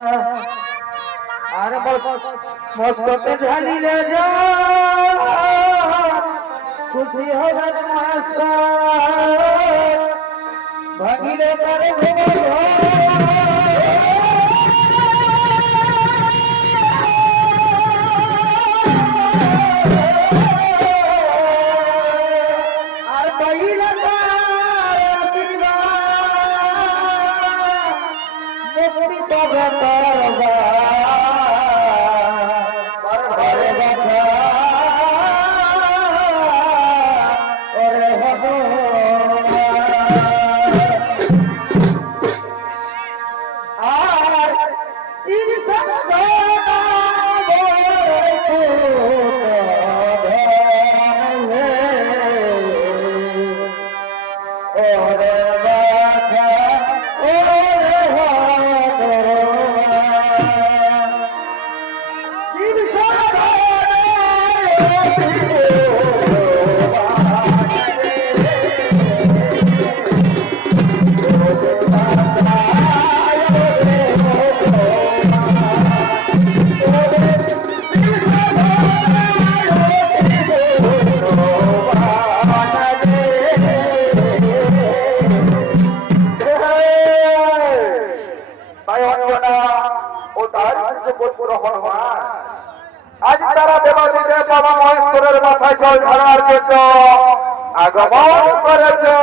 अरे मस्तते ढालिले जा खुशी हो मस्त भागिले करे आज तारा देवादिदेव बाबा महेश्वरेर माथाय जल ढालार जন্য আগমন করেছে।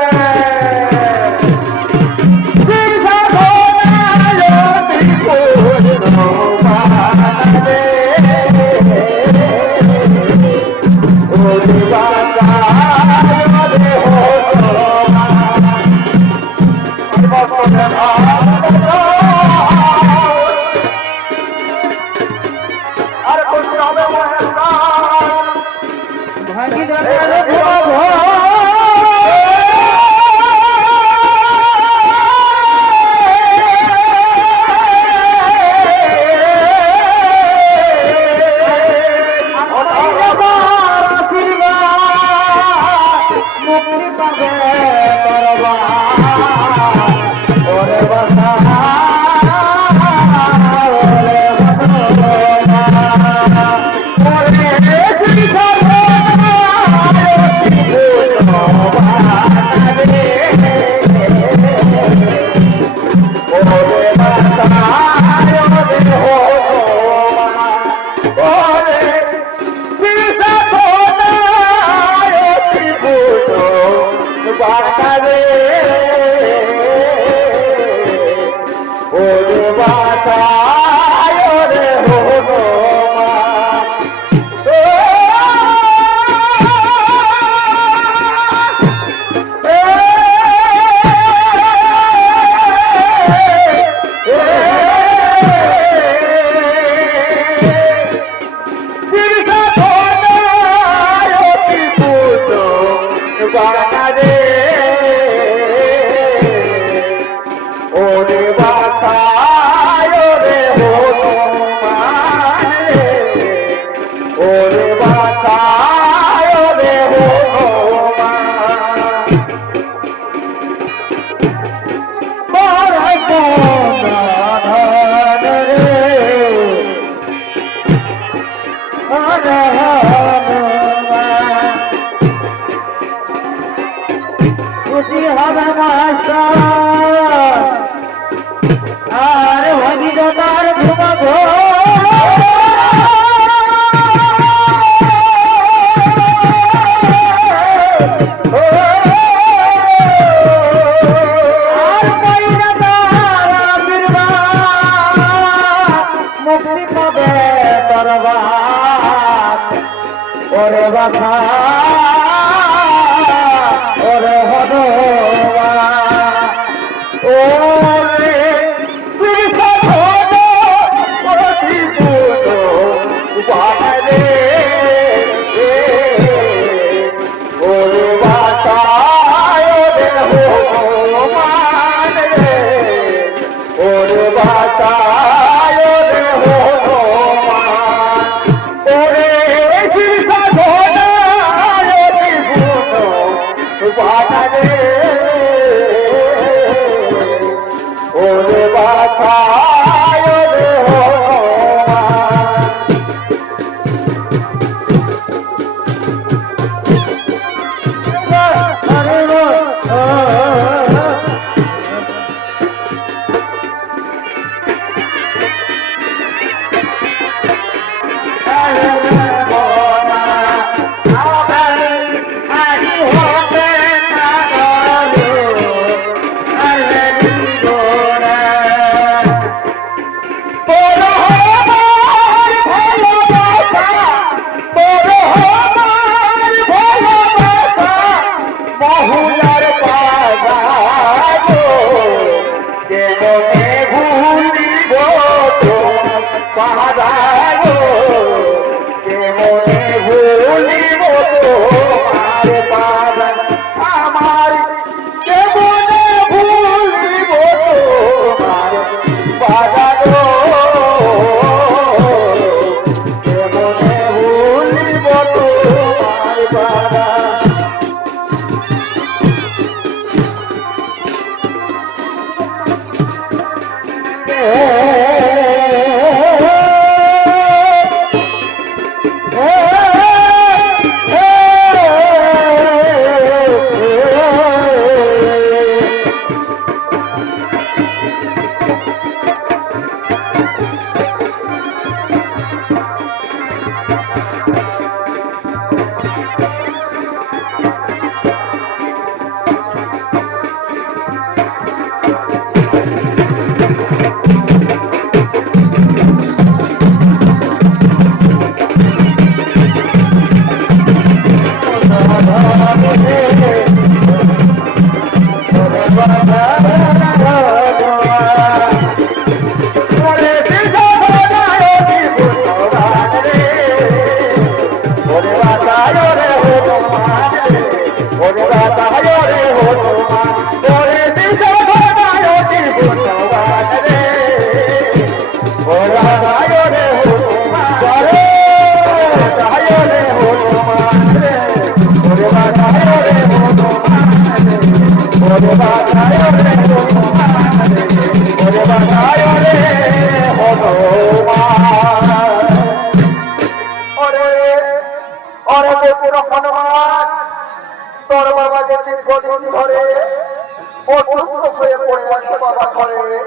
অসুস্থ হয়ে পড়ে আছে বাবা ঘরে।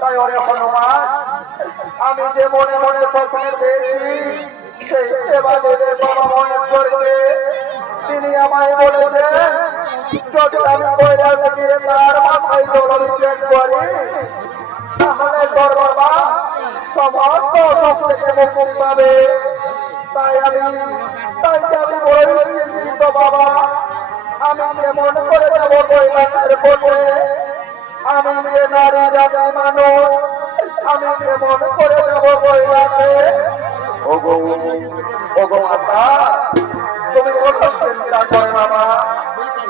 তাই ওরে হনুমান, আমি যে মনে মনে স্বপ্নে পেয়েছি সেই সেবা দেবে বাবা মহেশ্বরকে। তিনি আমায় বলেছেন যদি আমি কৈলাসে গিয়ে তার মাথায় জল অভিষেক করি তাহলে তোর বাবা সমস্ত অসুখ থেকে মুক্তি পাবে। তাই আমি বড়ই চিন্তিত বাবা। আমি কেমন করে যাবো কৈলাসের পথে? আমি যে নারী জাতি মানুষ, আমি কেমন করে যাবো কৈলাসে? ওগো ওগো মাতা, তুমি কোনো চিন্তা করো না মা,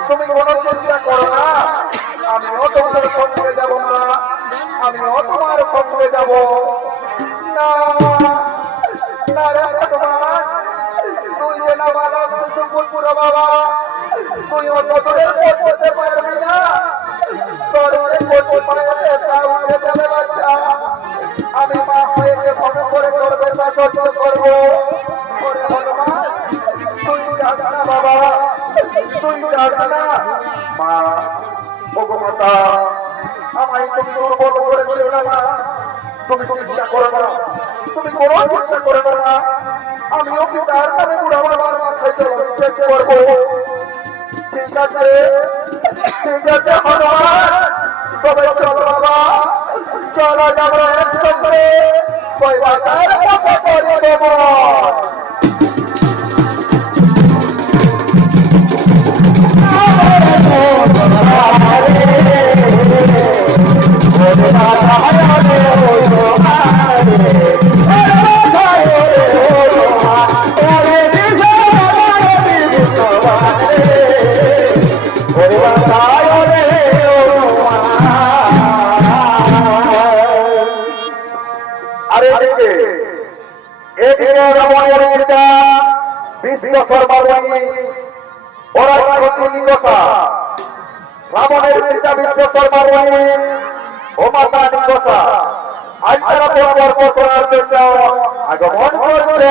তুমি কোনো চিন্তা করো না। আমিও তোমার সঙ্গে যাবো মা, আমিও তোমার সঙ্গে যাবো। না না রে হনুমান, তুই যে না বালক সুকুলপুর বাবা, তুই অত দূরে পৌঁছতে পারবি না। তোর উঠে যাবে বাচ্চা। আমি মা হয়ে ফটো করে তোর বেলা সহ্য করবো। হনুমান, তুই যাস না বাবা, তুই যাস না। মা ওগো মাতা, আমায় তুমি দুর্বল করে দিও না মা। তুমি চিন্তা করো না, তুমি কোনো চিন্তা করো না। আমিও পিতার নামে বুড়া বাবার মাথায় চেক করবো। ঠিক আছে ঠিক আছে হনুমান, তবে চলো বাবা, চলো যাবো একসঙ্গে কৈলাসের পথে করে দেবো। রাবণের পিতা বিশ্বকর্মামণি ও মাতা নিকষা আজ তারা পর্ব করার জন্য আগমন করছে।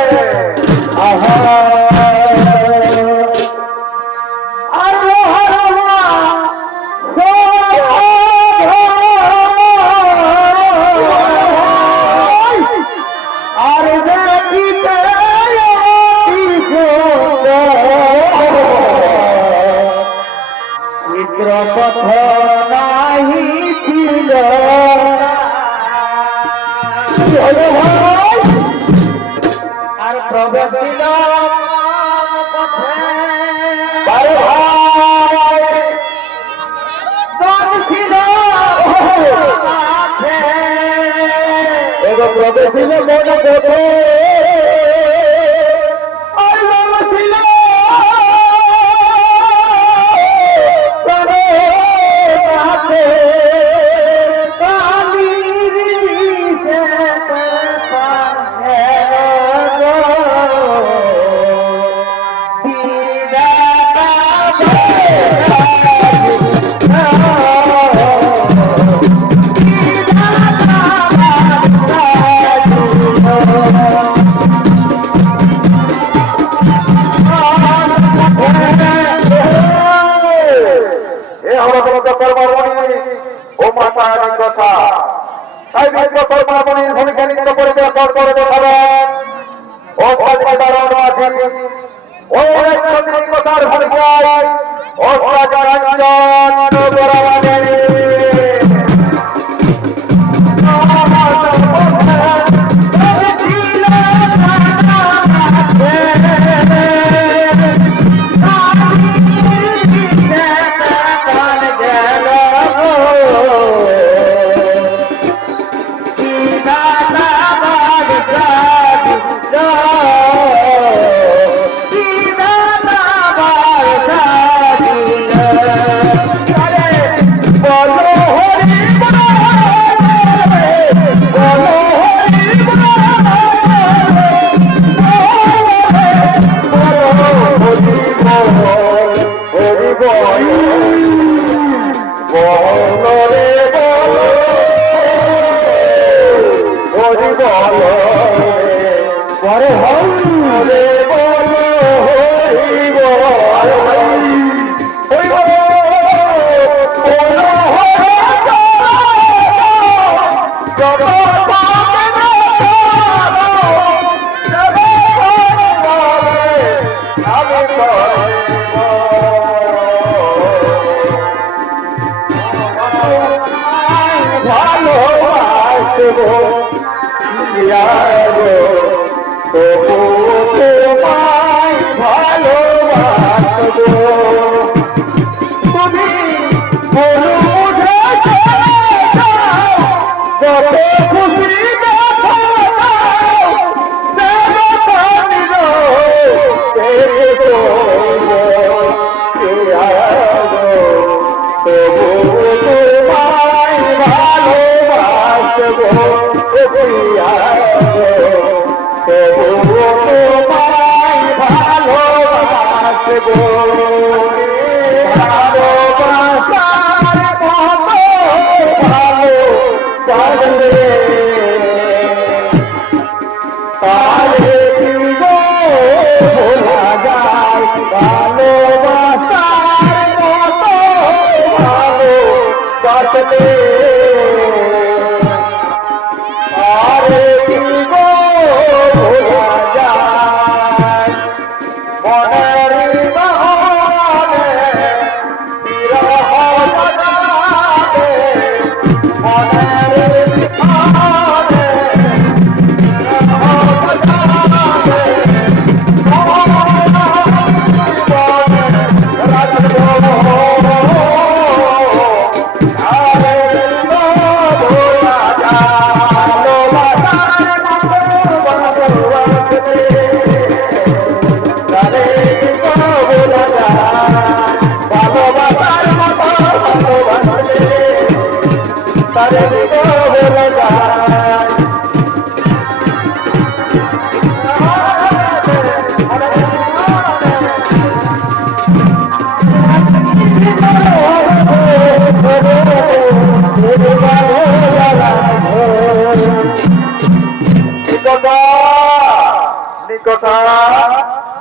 পথ নাহি ছিল আর প্রবেশ ছিল পথে ছিল প্রবেশ ছিল মনে পথে বিশ্বকর্মামণির ভূমিকা নৃত্য পরিবেশন করে দেখাবেন ও দাঁড়ানো আছেন ওই কথার ভূমিকায় ও বলো গো তবু তোমায় ভালোবাসবো তুমি বলো বুঝে যত খুশি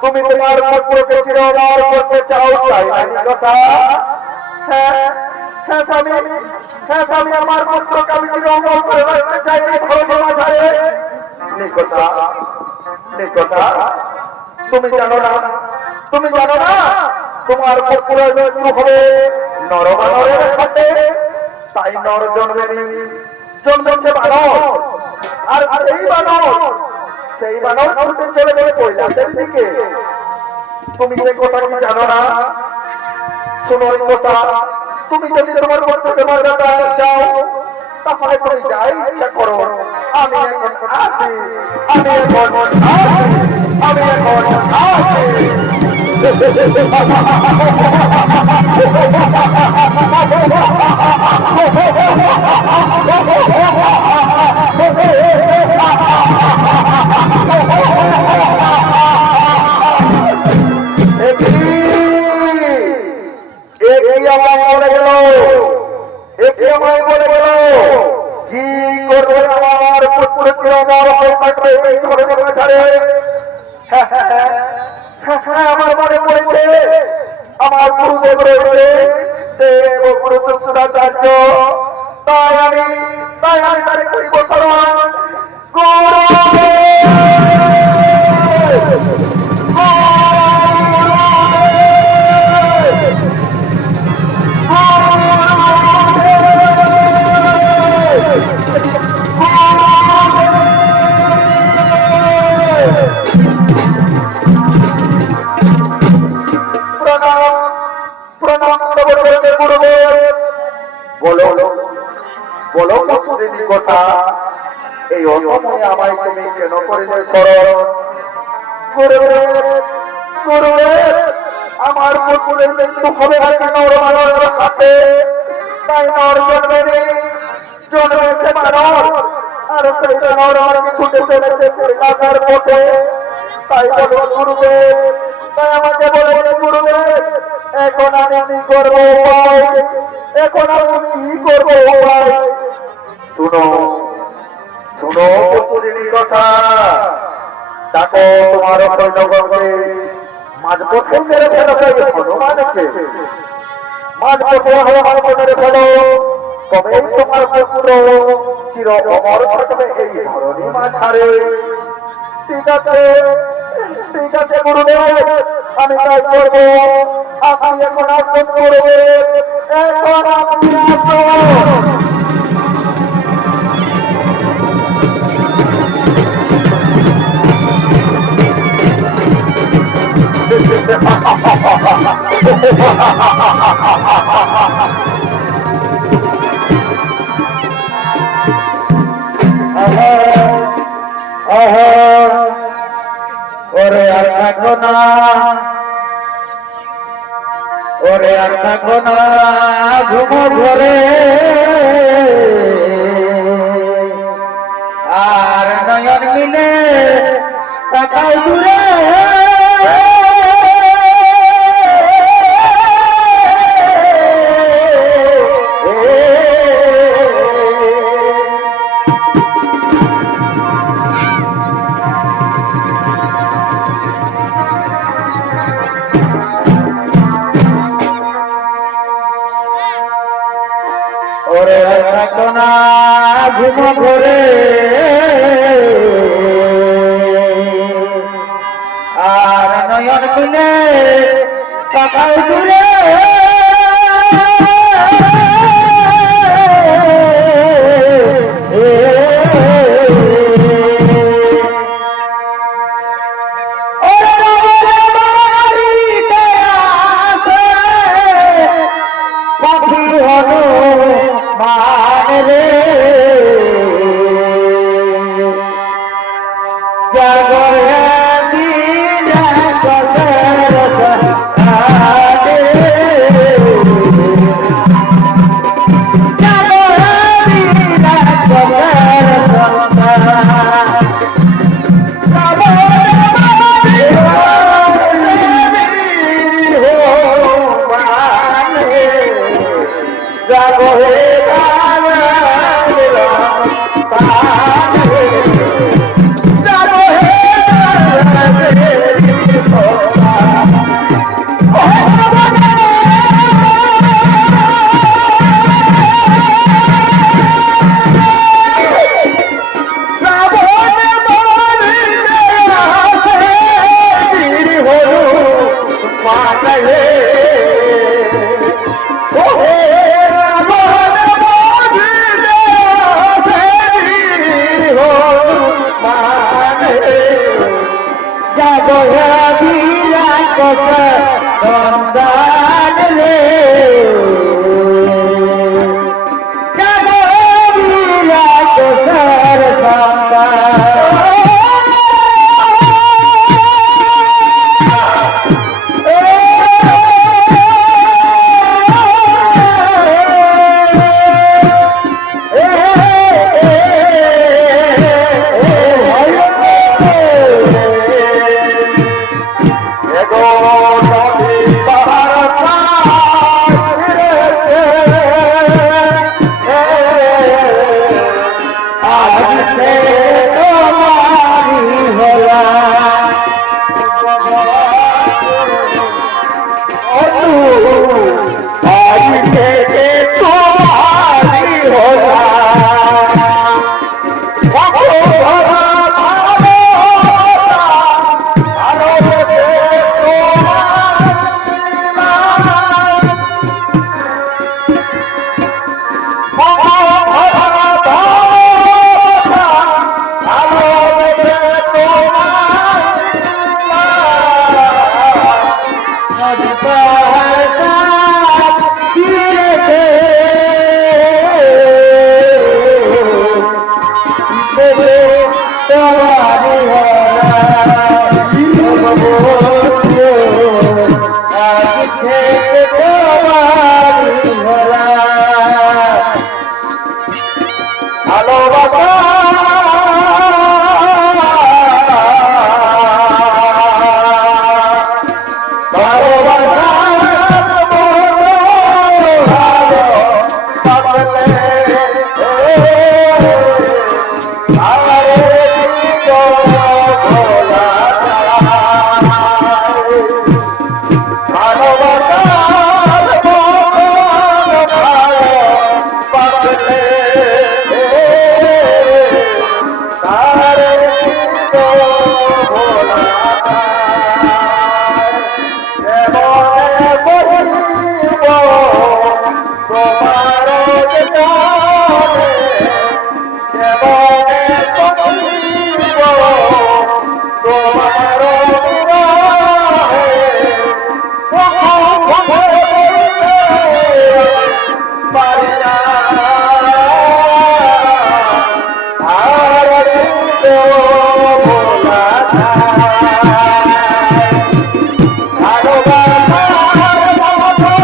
তুমি তোমার পুত্রকে চিরকাল করতে চাও তাই না কথা? হ্যাঁ হ্যাঁ স্বামী, হ্যাঁ স্বামী, আমার পুত্রকে আমি চিরকাল করে রাখতে চাই এই ধরনের মাঝারে। নিকটা নিকটা তুমি জানো না, তুমি জানো না তোমার পুত্র মৃত্যু হবে নরমানরের সাথে, তাই নর জন্মেনি জন্মেছে বানর, আর সেই বানর ছুটে চলে যাবে কৈলাসের দিকে। তুমি এই কথা কি জানো না? শোনো এই কথা, তুমি যদি তোমার পুত্রকে মর্যাদা চাও তাহলে তুমি যাই ইচ্ছা করো। আমি এখন আসি, আমি এখন আসি। কি করবে আমার পুত্রকে আমার মনে পড়েছে আমার গুরুদেব রয়েছে দেব গুরু শুক্রাচার্য, তাই আমি তারে করিব শরণ। বলো পুত্রী কথা, এই অসময়ে আমায় তুমি কেন করিলে শরণ? আমার পুত্রের মৃত্যু হবে নরমানরের হাতে, তাই নর জন্মেছে বানর, আর সেই নর আমাকে ছুটে চলেছে কৈলাসের পথে। তাই বলো গুরুদেব, তাই আমাকে বলে গুরুদেব এখন আমি কি করবো, এখন আমি কি করবো? শুনো শুনো পুত্রী কথা, দেখো তোমার সৈন্যগণকে মাঝপথে মেরে ফেলো, হনুমানকে মাঝপথে মেরে ফেলো, তবেই তোমার পুত্র চির অমর থাকবে এই ধরনী মাঝারে। ঠিক আছে গুরুদেব, আমি তাই করবো। আপনি এখন আসুন গুরুদেব, এখন আপনি আসুন। ওরে আর থাকো না, ওরে আর থাকো না ঘুমো ঘরে, আর নয়ন মিলে তাকাও দূরে। ওরে থাকো না ঘুমো ঘরে, আর নয়ন মিলে তাকাও দূরে। তোমার বলা যায় ভালোবাসার মতন ভালো লাগবে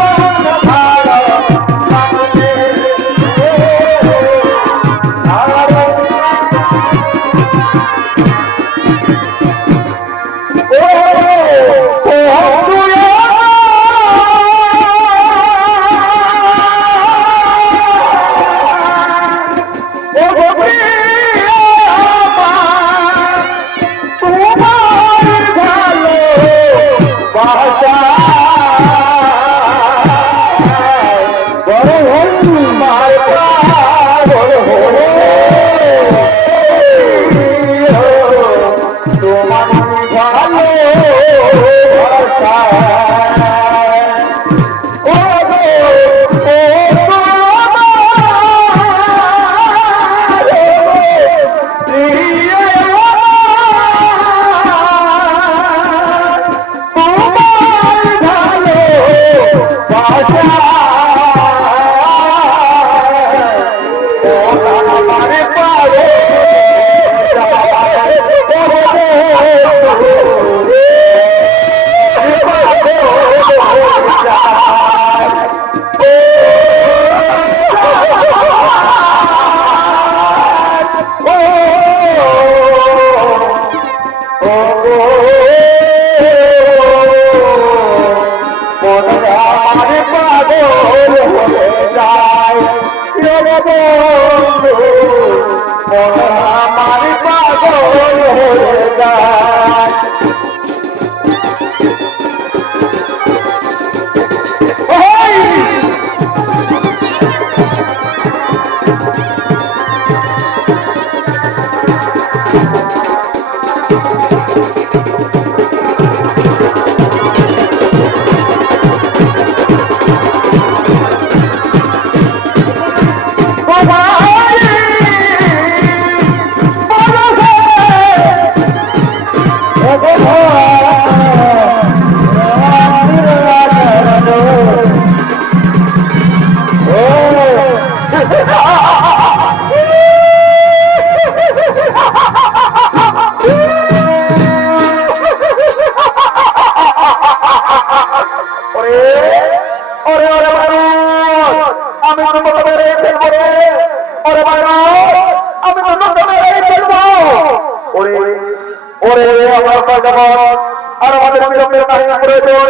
আর আমাদের বিলম্বের কাহিনী প্রয়োজন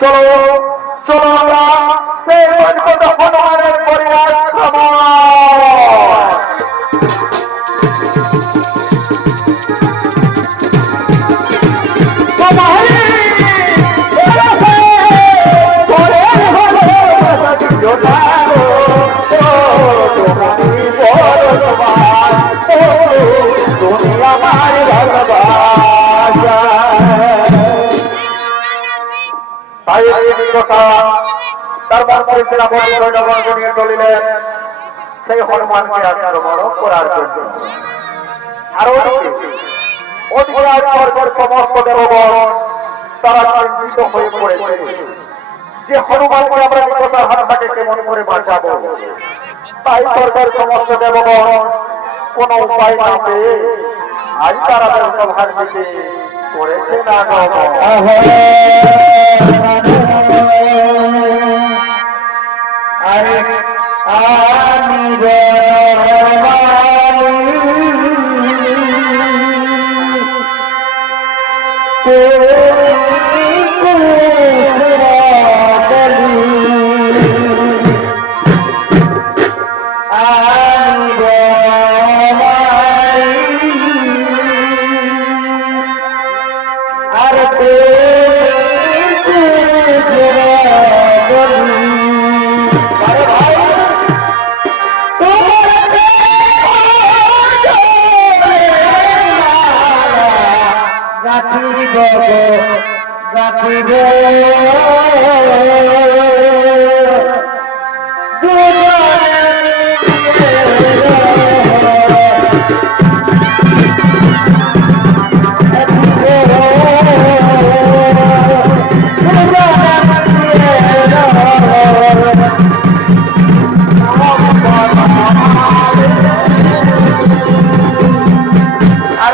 চলো চলো আমরা সেই মজবুত হনুমানের পরিবার তারপর নিয়ে চলিলেন সেই হনুমানকে আক্রমণ করার জন্য। আর সমস্ত দেবগণ তারা চিন্তিত হয়ে পড়েছে যে হনুমানকে আমরা নিকটার হাত থেকে কেমন করে বাঁচাবো। তাই সরকার সমস্ত দেবগণ কোন উপায় না পেয়ে আজ তারা সভার দিকে করেছে না আরে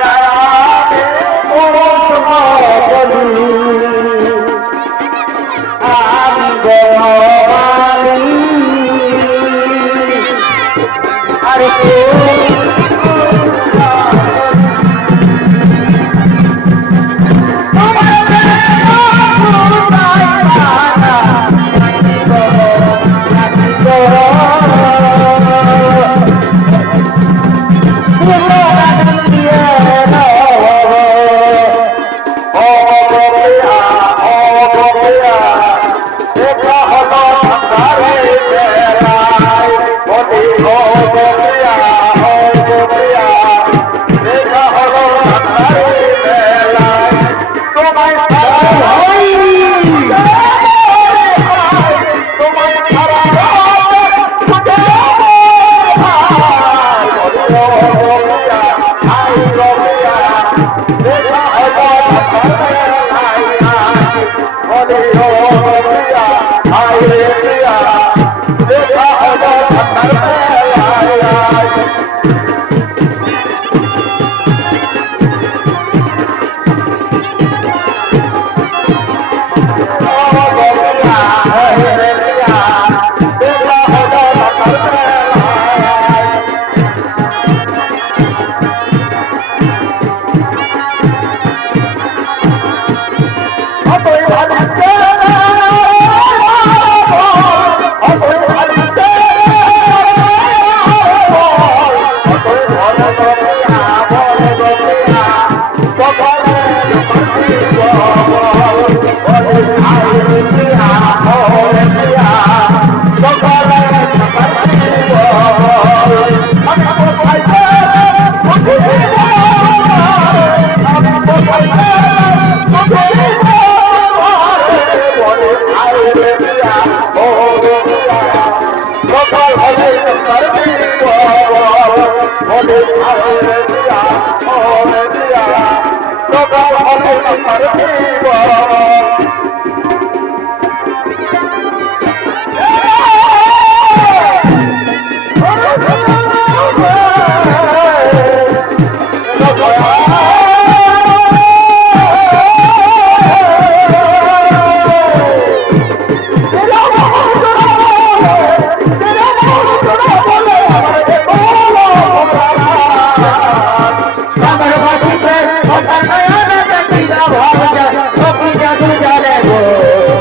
কথা নয় দেখি ভাব যায় সখী জাদু জানে গো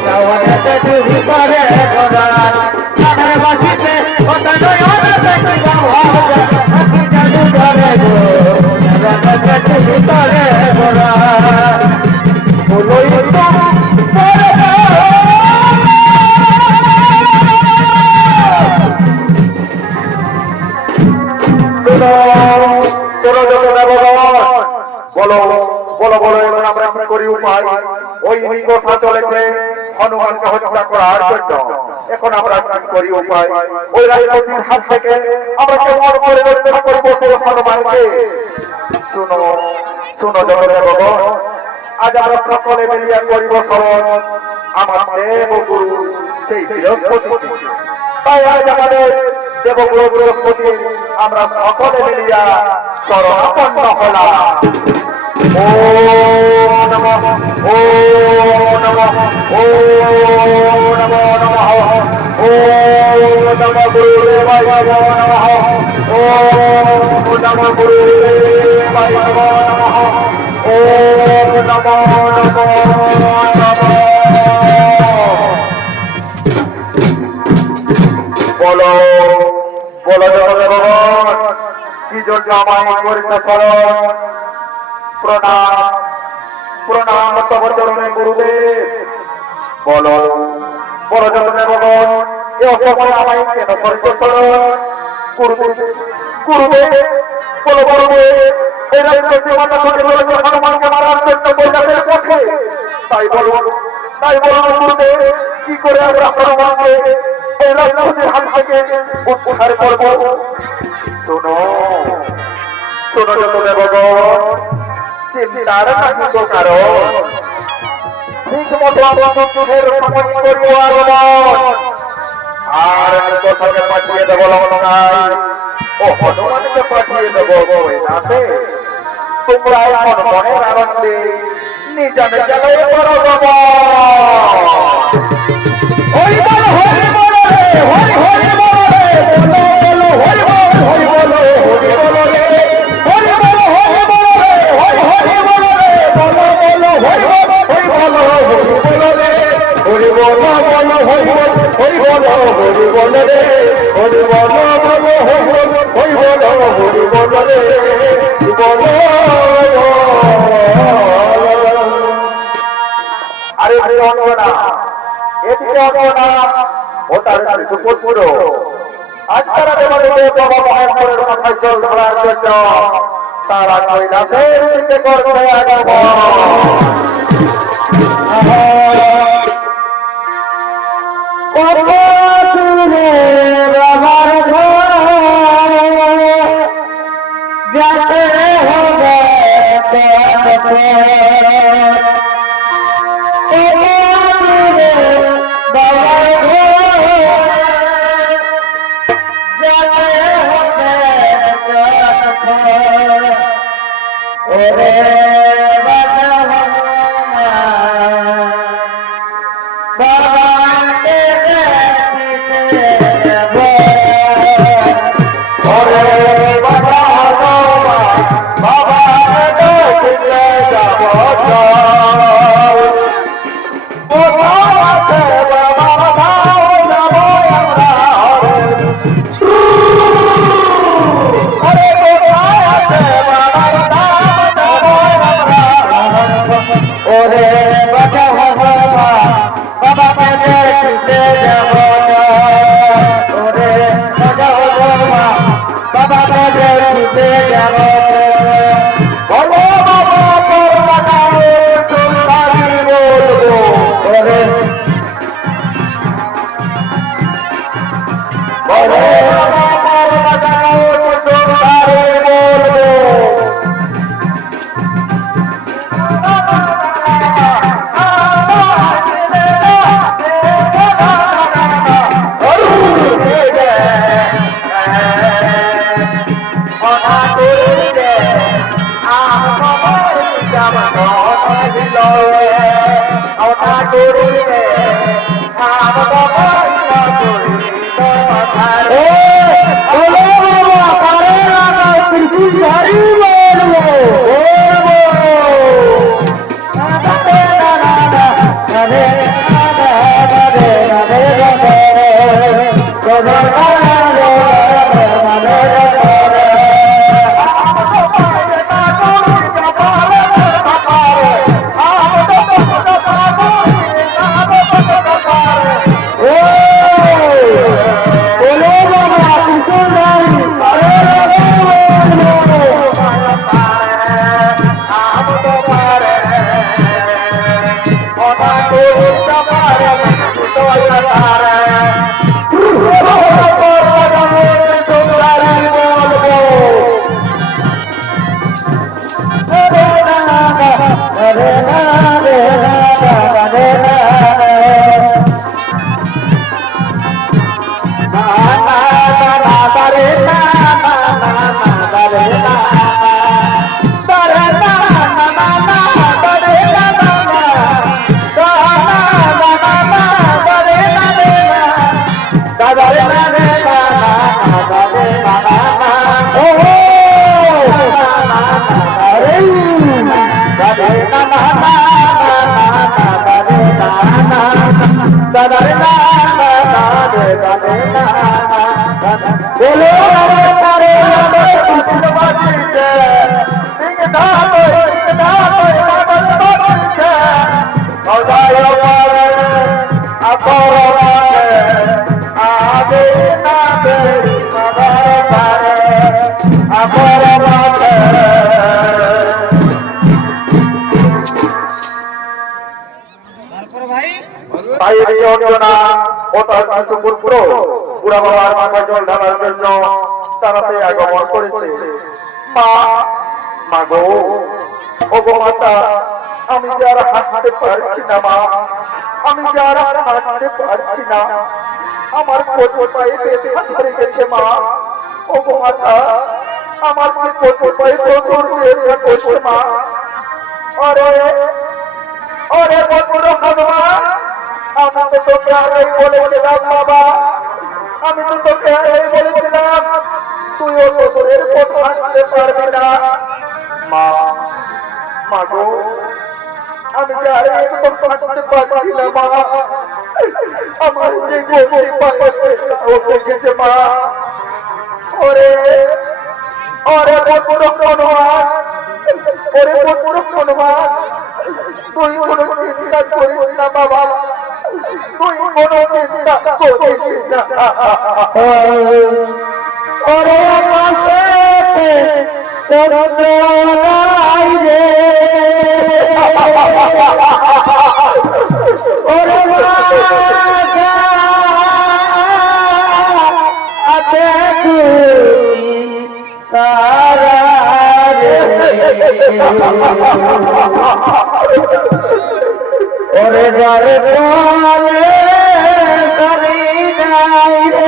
জওয়ানেতে চুরি করে গোরার আমার বাসিতে কথা নয় দেখি ভাব যায় সখী জাদু জানে গো জওয়ানেতে চুরি করে গোরার বলোই তো বলো বলো বলো এবার আমরা কি করি উপায় ওই কথা চলেছে হনুমানকে হত্যা করার জন্য এখন আমরা কি করি উপায় ওই রাজনীতির হাত থেকে আমরা কেমন করে রক্ষা করব সেই হনুমানকে শুনো শুনো জগতের ভগবান আজ আমরা সকলে মিলিয়া করিব স্মরণ আমার দেবগুরু সেই বৃহস্পতি তাই আজ আমাদের দেবগুরু বৃহস্পতি আমরা সকলে মিলিয়া শরণাপন্ন হলাম ॐ नमः ॐ नमः ॐ नमो नमः ॐ नमः गुरुदेवाय नमः ॐ नमः गुरुदेवाय नमः ॐ नमो नमो नमः बोलो बोलो जगत भगवान की जो আমায় করিতে শরণ प्रणाम प्रणाम तब चरणे गुरुदेव बोलो बोलो चरणे भगवान ये समय আমায় কেন করিতে শরণ গুরুদেব গুরুদেব बोलो गुरुदेव এই রাজ্যে সীমানা থেকে বলেছে হনুমানকে মারার জন্য বৈরাগের পক্ষে তাই বলো গুরুদেব কি করে আমরা হনুমানকে এই রাজ্যের হাত থেকে উদ্ধার করব শোনো শোনো চরণে ভগবান চিন্তার নাকি তো কারণ ঠিক মতো আমরা যুদ্ধের সময় করিব আগমন আর আমি কোথাকে পাঠিয়ে দেবো লঙ্কায় ও হনুমানকে পাঠিয়ে দেবো বৈনাথে তোমরা এখন মনের আনন্দে নিজে নিজে লয়ে করো হরি বল হরি বল হরি হরি বল হরি বল হরি বল রে হরি বল হরি বল হরি হরি বল রে বল হরি বল হরি বল রে হরি বল হরি বল হরি বল হরি বল রে হরি বল হরি বল হরি বল রে বল আরে আরে অনবনা এদিকে অনবনা ও তার সুপুত্র আজ তারা দেবাদেব বাবা মহেশ্বরের মাথায় জল ধরার জন্য তারা কৈলাসের দিকে করতে আগমন যাতে হবে আম তোমারে ওনা করে তোমারে তোয়া তারে বুড়া বাবার মাথা জল ঢালার জন্য তাড়াতাড়ি আগমন করেছে। মা মা গো ও গো মাতা, আমি যে আর হাঁটতে পারছি না মা, আমি যে আর হাঁটতে পারছি না, আমার কোট পায়ে ব্যথা ধরে গেছে মা। ও গো মাতা, আমার কোট পায়ে প্রচুর ব্যথা করছে মা। ওরে ওরে বড় হনুমান, আমি তো তোকে আগেই বলেছিলাম বাবা, আমি তো তোকে আগেই বলেছিলাম তুই ও তোদের কোট হাঁটতে পারবি না। মা মা গো, আমি যে আর একদম হাঁটতে পারছি না মা, আমার যে গভীর পায়ে গেছে মা। ওরে ওরে বড় হনুমান, ওরে বড় হনুমান, তুই কোনো চিন্তা করিস না বাবা, তুই কোনো চিন্তা করিস না। ওরে পাশে তোরাই রে, ওরে রাজা আতে তুই তারা রে, ওরে যারে বলে করি নাই রে,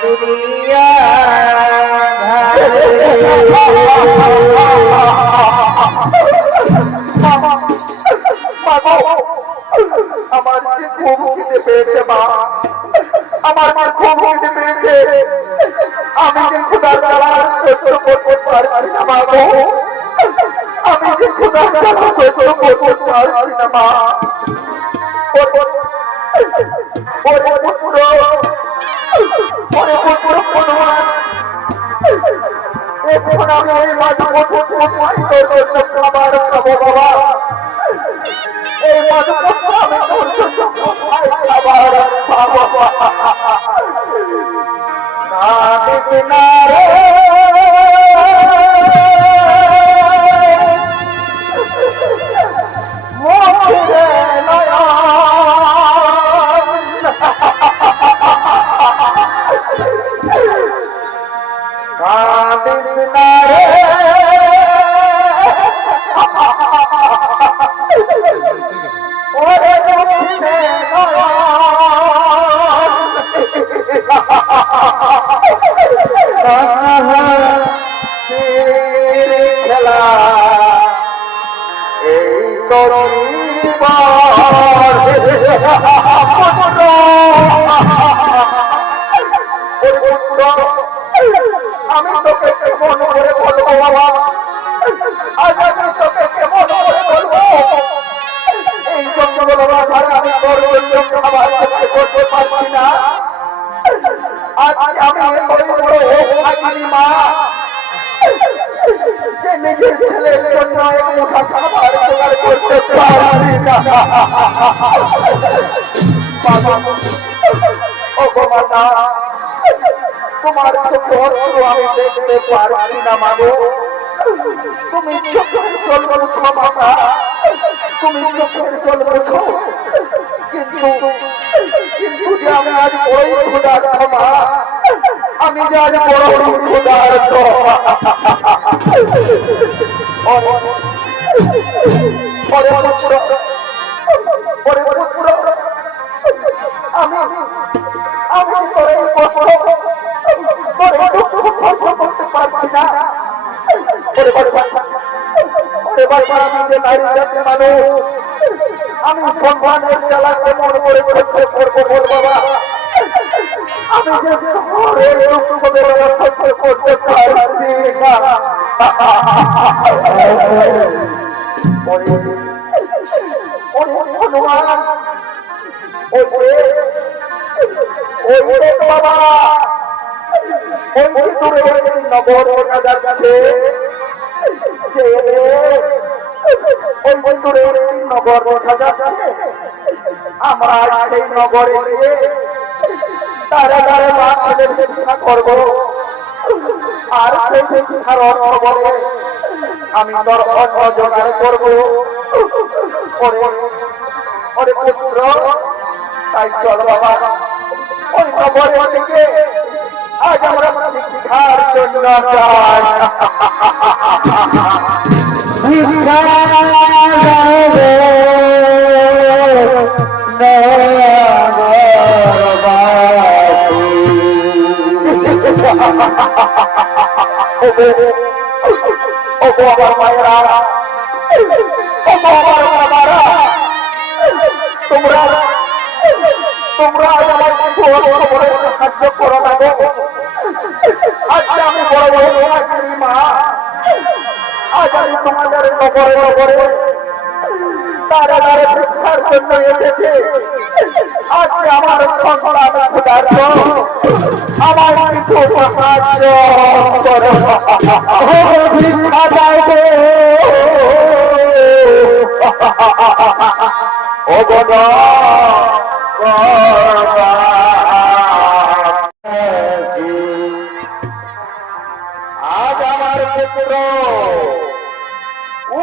দুনিয়া আমার খুব খিদে পেয়েছে মা, আমার খুব খিদে পেয়েছে, আমি যে ক্ষুধার জ্বালা সহ্য করতে পারছি না মা গো, আমি যে ক্ষুধার জ্বালা সহ্য করতে পারছি না মা। এখন আমি এই মাঝে খাবার খাবো বাবা, এই মাঝে আমি খাবার খাবো না রে, খেলা এই আমি তোকে কেমন করে বলবো বাবা, আজ আমি তোকে কেমন করে বলবো, এই জন্য বলবো আমি তোর জন্য খাবার জোগাড় করতে পারছি না, আজকে আমি এতই বড় ভাগিনী মা যে নিজের ছেলের জন্য এক মুঠা খাবার জোগাড় করতে পারছি না। ও গো মাতা, তোমার চোখে অশ্রু আমি দেখতে পারছি না মাগো। তুমি চোখের জল মুছো মাতা, তুমি চোখের জল মুছো, কিন্তু কিন্তু যে আমি আজ বড়ই ক্ষুধার্ত মা, আমি যে আজ বড়ই ক্ষুধার্ত। আমি আমি তোর এই কষ্ট তোর এই দুঃখ সহ্য করতে পারছি না। আমি যে নারী জাতি মানুষ, আমি সম্মানের জ্বালাতে মনে করে করতে করবো বল বাবা, আমি যে শহরের দুঃখ বেদনা সহ্য করতে পারছি না। হনুমান ওই বাবা, ওই দূরে নগর দেখা যাচ্ছে, ওই দূরে নগর দেখা যাচ্ছে। আমরা সেই নগরে গিয়ে তারা তারা মা ছেলের শিক্ষা করবো, আর সেই শিক্ষার অর্থ বলে আমি তোর অর্থ জোগাড় করবো। ওরে পুত্র, তাই চল বাবা ওই নগরের দিকে আজ আমরা শিক্ষার জন্য যাই। আমার মায়েরা, আমার বাবারা, তোমরা তোমরা আমার কিছু খবরে সাহায্য করো না গো। আজকে আমি বড় বড় ভাগিনী মা, আজ আমি তোমাদের নগরে নগরে তারা তারা শিক্ষার জন্য এসেছে। আজকে আমার সন্তান ক্ষুধার্ত, আমার কিছু সাহায্য করো, ভিক্ষা দাও গো। ও গো আজ আমার পুত্র ও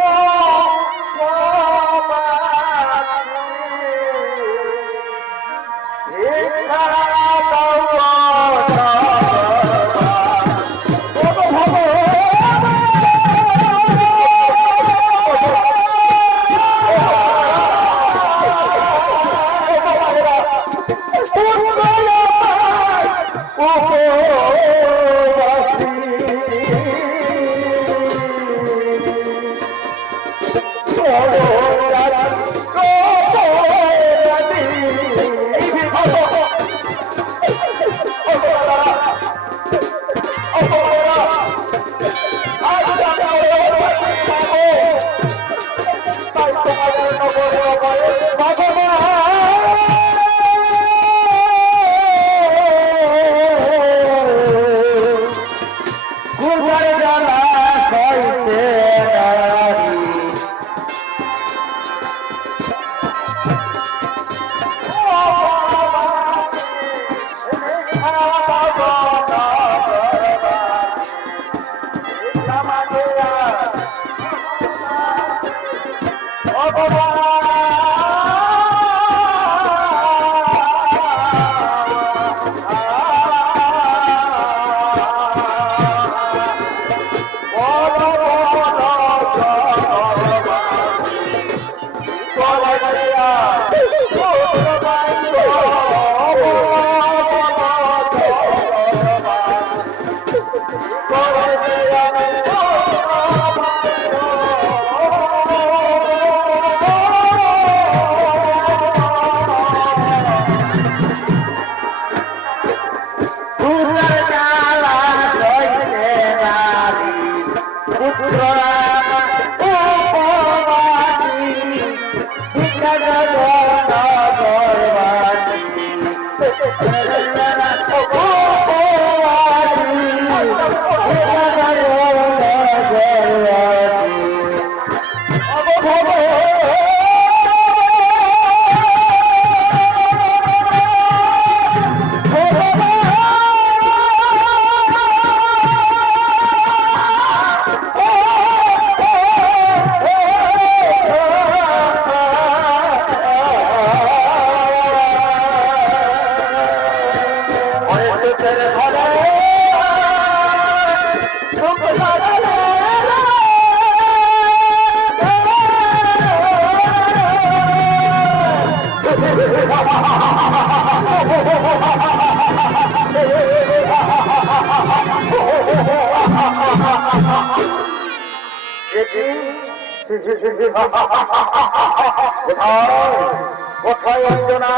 কোথায় অঞ্জনা,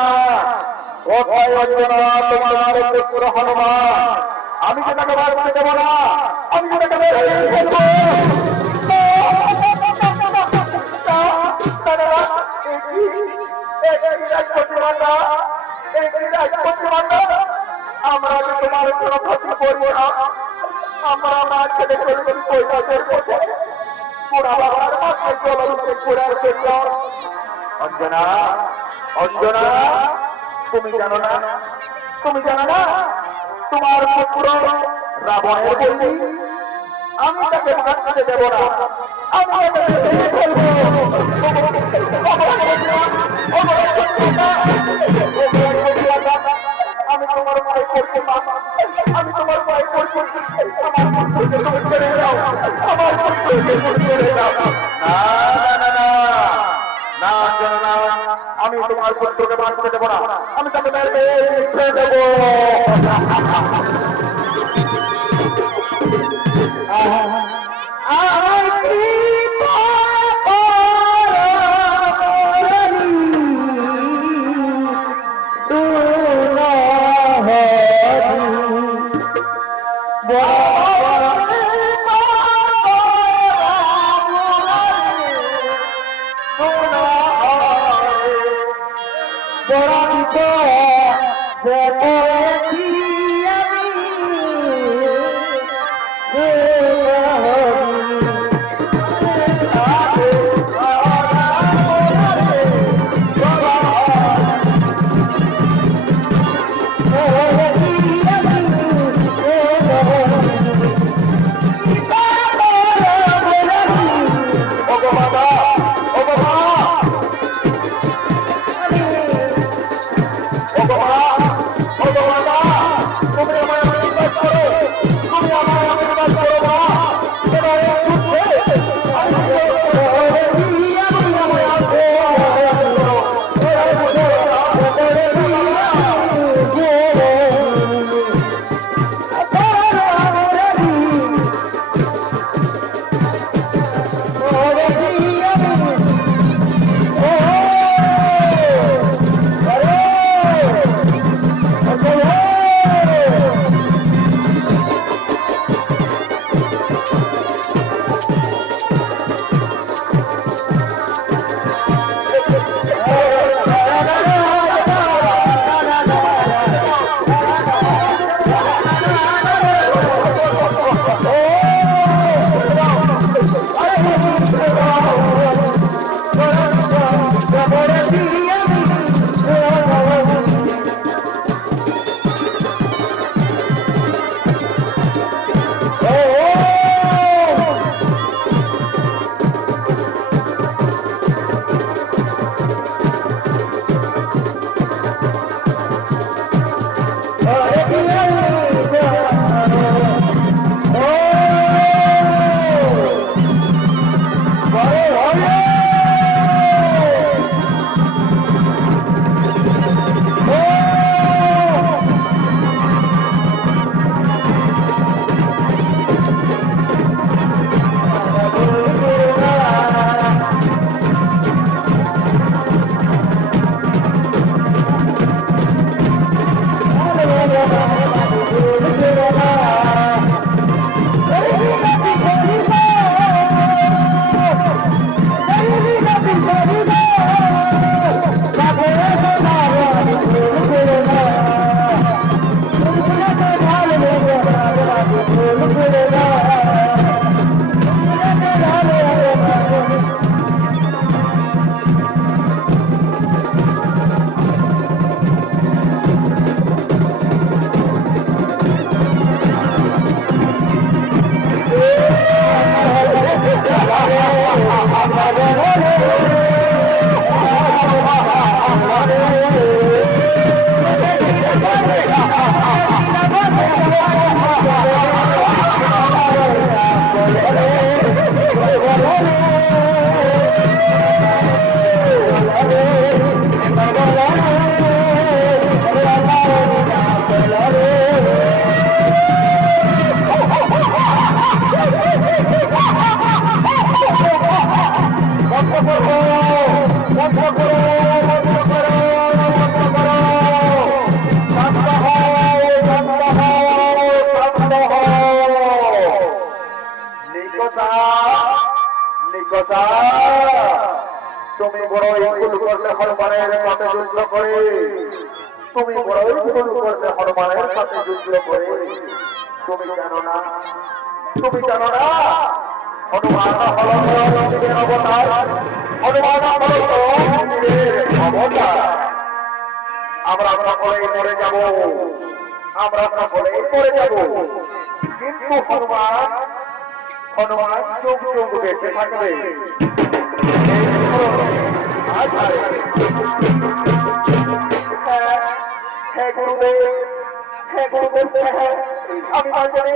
কোথায় অঞ্জনা তোমার পুত্র হনুমান? আমি যে তাকে বাঁচতে দেবো না, আমি যে তাকে আমরা তোমার কোনো ক্ষতি করবো না। আমরা আমার ছেলে কৈলাসের পথে অঞ্জনা, অঞ্জনা, তুমি জানো না, তুমি জানো না তোমার পুত্র রাবণের বলি আমি তাকে বাঁচতে দেব না, আমি আমি তোমার ভাই করতে পারবো, আমি তোমার ভাই করতে আমার পুত্রকে তুমি ছেড়ে দাও, আমার পুত্রকে তুমি ছেড়ে দাও। না না না না না, আমি তোমার পুত্রকে বাঁচতে দেবো না, আমি তাকে মেরে দেবো। তুমি বড়ই ভুল করলে হনুমানের সাথে যুদ্ধ করে, তুমি বড়ই ভুল করলে হনুমানের সাথে যুদ্ধ করে। তুমি জানো না, তুমি জানো না হনুমান হল শিবের অবতার, হনুমান হল শিবের অবতার। আমরা সকলেই মরে যাব, আমরা সকলেই মরে যাব, কিন্তু হনুমান হনুমান যুগ যুগ বেঁচে থাকবে। হ্যাঁ গুরুদেব, হ্যাঁ গুরুদেব, হ্যাঁ আমি না জানি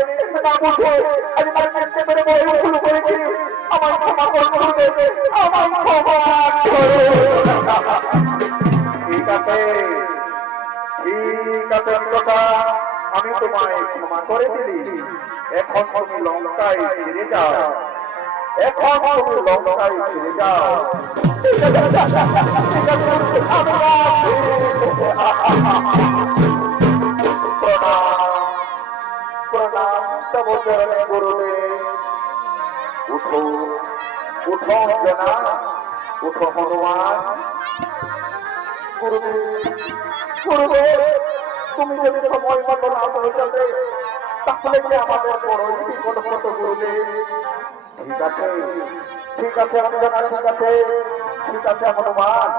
না বুঝে আমি তার চেষ্টা করে বড় ভুল করেছি, আমার ক্ষমা করুন গুরুদেব, আমার ক্ষমা করুন। ঠিক আছে, ঠিক আছে কথা, আমি তোমায় ক্ষমা করে দিলি। এখন তুমি লঙ্কায় ফিরে যাও, এখন তুমি লঙ্কায় ফিরে যাও। প্রণাম তব চরণে গুরুদেব। উঠো উঠো জনা, উঠো হনুমান। গুরুদেব, গুরুদেব, তুমি যদি সময় মতো না পৌঁছাতে তাহলে যে আমাদের বড় বিপদ হতো গুরুদেব। ঠিক আছে, ঠিক আছে অঞ্জনা, ঠিক আছে, ঠিক আছে হনুমান,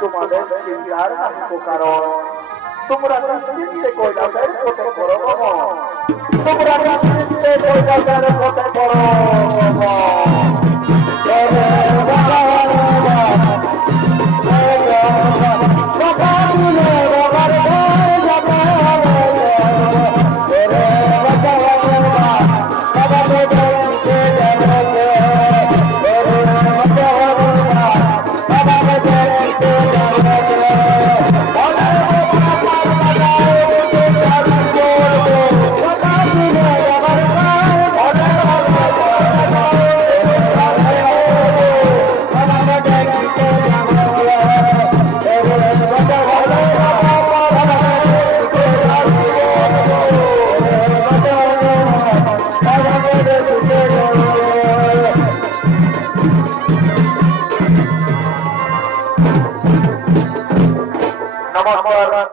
তোমাদের চিন্তার নাহিত কারণ। তোমরা নিশ্চিন্তে কৈলাসের পথে করো গমন, তোমরা নিশ্চিন্তে কৈলাসের পথে করো নমস্কার।